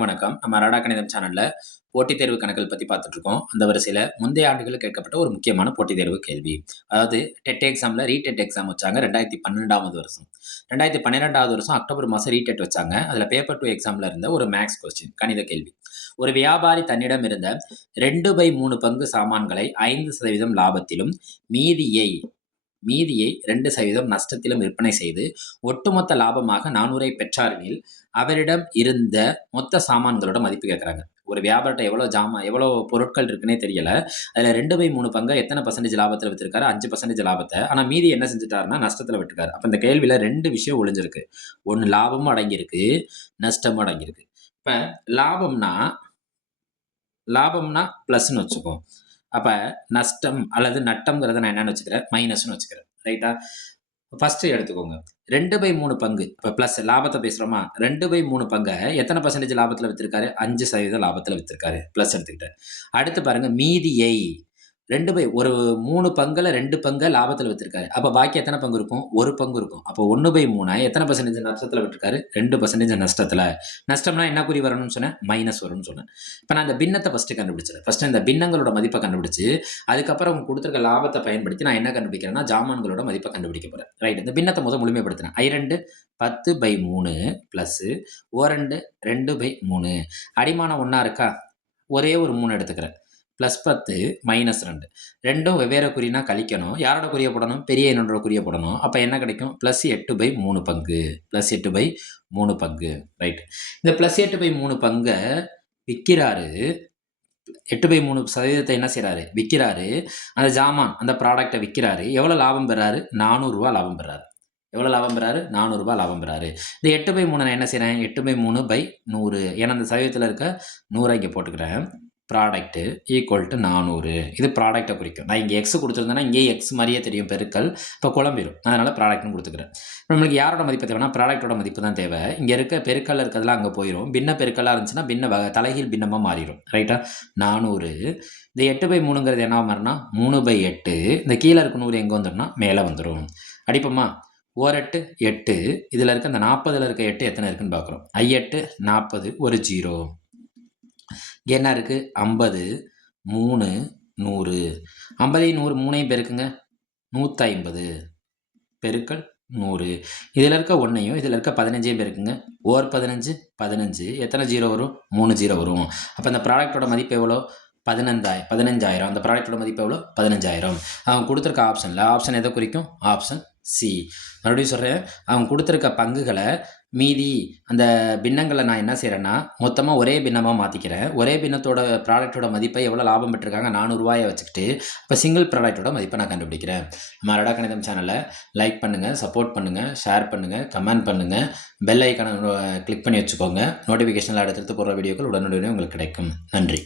அனைவருக்கும் வணக்கம். நம்ம அரடா கணிதம் சேனல்ல போட்டித் தேர்வு கணக்குகள் பத்தி பார்த்துட்டு இருக்கோம். அந்த வரிசையில முந்தைய ஆண்டுகளில் கேட்கப்பட்ட ஒரு முக்கியமான போட்டித் தேர்வு கேள்வி. அதாவது டெட் எக்ஸாம்ல ரீடெட் எக்ஸாம் வச்சாங்க 2012வது வருஷம். 2012வது வருஷம் அக்டோபர் மாசம் ரீடெட் வச்சாங்க. அதுல பேப்பர் 2 எக்ஸாம்ல இருந்த ஒரு மேத்ஸ் கொஸ்டின் கணித கேள்வி. ஒரு வியாபாரி தன்னிடம் இருந்த 2/3 பங்கு சாமான்களை 5% லாபத்திலும் மீதியை 2% நஷ்டத்திலும் விற்பனை செய்து ஒட்டுமொத்த லாபமாக 400 பெற்றாரெனில் அவரிடம் இருந்த மொத்த சாமான்களோட மதிப்பு கேட்குறாங்க. ஒரு வியாபாரத்தை எவ்வளோ பொருட்கள் இருக்குன்னே தெரியல. அதில் 2/3 பங்கை எத்தனை பர்சன்டேஜ் லாபத்தில் விற்றுருக்காரு? 5% லாபத்தை. ஆனால் மீதி என்ன செஞ்சுட்டாருன்னா நஷ்டத்தில் விட்டுருக்காரு. அப்போ இந்த கேள்வியில் 2 விஷயம் ஒளிஞ்சிருக்கு. ஒன்று லாபமும் அடங்கியிருக்கு, நஷ்டமும் அடங்கியிருக்கு. இப்போ லாபம்னா ப்ளஸ்ன்னு வச்சுக்கோ. அப்போ நஷ்டம் அல்லது நட்டம்ங்கிறத நான் என்னன்னு வச்சுக்கிறேன்? மைனஸ்ன்னு வச்சுக்கிறேன். ரைட்டா? ஃபர்ஸ்ட் எடுத்துக்கோங்க. 2/3 பங்கு. இப்போ ப்ளஸ் லாபத்தை பேசுகிறோமா? 2/3 பங்கை எத்தனை பர்சன்டேஜ் லாபத்தில் விற்றுருக்காரு? 5% லாபத்தில் விற்றுருக்காரு. ப்ளஸ் எடுத்துக்கிட்டேன். அடுத்து பாருங்க, மீதியை ஒரு 3 பங்குல 2 பங்கை லாபத்தில் விற்றுருக்காரு. அப்போ பாக்கி எத்தனை பங்கு இருக்கும்? 1 பங்கு இருக்கும். அப்போ 1/3 எத்தனை பர்சன்டேஜ் நஷ்டத்தில் விட்டுருக்காரு? 2% நஷ்டத்தில். நஷ்டம்னா என்ன குறி வரணும்னு சொன்னேன்? மைனஸ் வரும்னு சொன்னேன். இப்போ நான் இந்த பின்னத்தை ஃபஸ்ட்டு கண்டுபிடிச்சேன். ஃபஸ்ட்டு இந்த பின்னங்களோட மதிப்பை கண்டுபிடிச்சு அதுக்கப்புறம் கொடுத்துருக்க லாபத்தை பயன்படுத்தி நான் என்ன கண்டுபிடிக்கிறேன்னா ஜாமான்களோட மதிப்பை கண்டுபிடிக்க போகிறேன். ரைட். இந்த பின்னத்தை முழுமைப்படுத்தினேன். I2 10/3 plus O2 2/3. அடிமானம் ஒன்றா இருக்கா? ஒரே ஒரு 3 எடுத்துக்கிறேன். +10 -2 ரெண்டும் வெவ்வேறு குறினா கழிக்கணும். யாரோட குறிய போடணும்? பெரிய எண்ணோட குறிய போடணும். அப்போ என்ன கிடைக்கும்? +8/3 பங்கு. +8/3 பங்கு. ரைட். இந்த +8/3 பங்கை விற்கிறாரு. 8/3% என்ன செய்கிறாரு? விற்கிறாரு. அந்த ஜாமான், அந்த ப்ராடக்டை விற்கிறாரு. எவ்வளோ லாபம் பெறாரு? 400 லாபம் பெறாரு. எவ்வளோ லாபம் பெறாரு? 400 லாபம் பெறாரு. இந்த 8/3 நான் என்ன செய்கிறேன்? 8/3/100. ஏன்னா அந்த சதவீதத்தில் இருக்க 100 இங்கே போட்டுக்கிறேன். Product equal to 400. இது ப்ராடக்டை குறிக்கும். நான் இங்கே எக்ஸ் கொடுத்துருந்தேன்னா இங்கே எக்ஸ் மாதிரியே தெரியும் பெருக்கல். இப்போ குழம்பிடும். அதனால் ப்ராடக்ட்னு கொடுத்துக்கிறேன். இப்போ நம்மளுக்கு யாரோட மதிப்பு தேவைன்னா ப்ராடக்டோட மதிப்பு தான் தேவை. இங்கே இருக்க பெருக்கல் இருக்கிறதுலாம் அங்கே போயிடும். பின்ன பெருக்கலாக இருந்துச்சுன்னா தலைகீழ் பின்னமாக மாறிடும். ரைட்டா? 400. இந்த 8/3ங்கிறது என்ன மாறினா 3/8. இந்த கீழே இருக்க 100 எங்கே வந்துடும்னா மேலே வந்துடும். அடிப்போமா? 8 8. இதில் இருக்க இந்த 40ல் இருக்க 8 எத்தனை இருக்குன்னு பார்க்குறோம். I8 40 ஒரு 0. இங்கே என்ன இருக்குது? 50 3 100. 50 100 3ஐயும் பெருக்குங்க. 150 பெருக்கல் 100. இதில் இருக்க 1ஐயும் இதில் இருக்க 15ஐயும் பெருக்குங்க. 15 15. எத்தனை 0 வரும்? 3 0 வரும். அப்போ அந்த ப்ராடக்டோட மதிப்பு எவ்வளோ? 15,000. அந்த ப்ராடக்டோட மதிப்பு எவ்வளோ? 15,000. அவங்க கொடுத்துருக்க ஆப்ஷன் எதை குறிக்கும்? Option C. மறுபடியும் சொல்கிறேன். அவங்க கொடுத்துருக்க பங்குகளை மீதி அந்த பின்னங்களை நான் என்ன செய்கிறேன்னா மொத்தமாக ஒரே பின்னமாக மாற்றிக்கிறேன். ஒரே பின்னத்தோட ப்ராடக்டோட மதிப்பை எவ்வளோ லாபம் பெற்றிருக்காங்க? 400 வச்சுக்கிட்டு இப்போ சிங்கிள் ப்ராடக்டோட மதிப்பை நான் கண்டுபிடிக்கிறேன். நம்ம அரடா கணிதம் சேனலை லைக் பண்ணுங்கள், சப்போர்ட் பண்ணுங்கள், ஷேர் பண்ணுங்கள், கமெண்ட் பண்ணுங்கள், பெல் ஐக்கானை கிளிக் பண்ணி வச்சுக்கோங்க. நோட்டிஃபிகேஷனில் அடுத்தடுத்து போடுற வீடியோக்கள் உடனுடனே உங்களுக்கு கிடைக்கும். நன்றி.